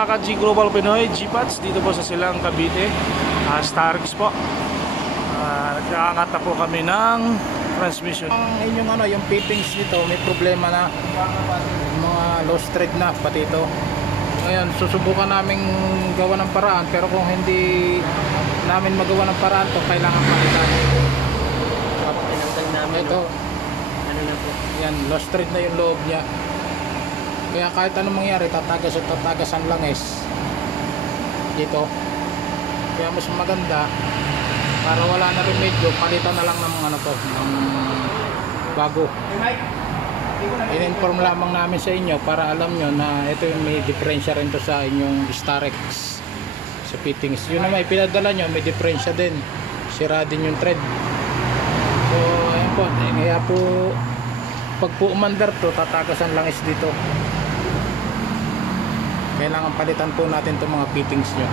mga ka-G Global Pinoy, G-Pats dito po sa Silang Cavite, Starix po. Nagkakangat na po kami ng transmission. Ang inyong yung fittings nito may problema na, mga lost thread na pati ito. Ngayon susubukan namin gawa ng paraan, pero kung hindi namin magawa ng paraan to, kailangan palitan. Pinantag namin Ito, ano na po. yan, lost thread na yung loob niya. Kaya kahit anong mangyari, tatagas at tatagas ang langis dito. Kaya mas maganda, para wala na remedyo, palitan na lang ng ng bago. In-inform lamang namin sa inyo para alam nyo na ito yung may diferensya rin to sa inyong Starex sa fittings. Yun naman ipinadala nyo, may diferensya din, sira din yung thread. So ayun po, kaya po pag po umandar to, tatagas ang langis dito. Kailangan palitan po natin itong mga fittings nyo.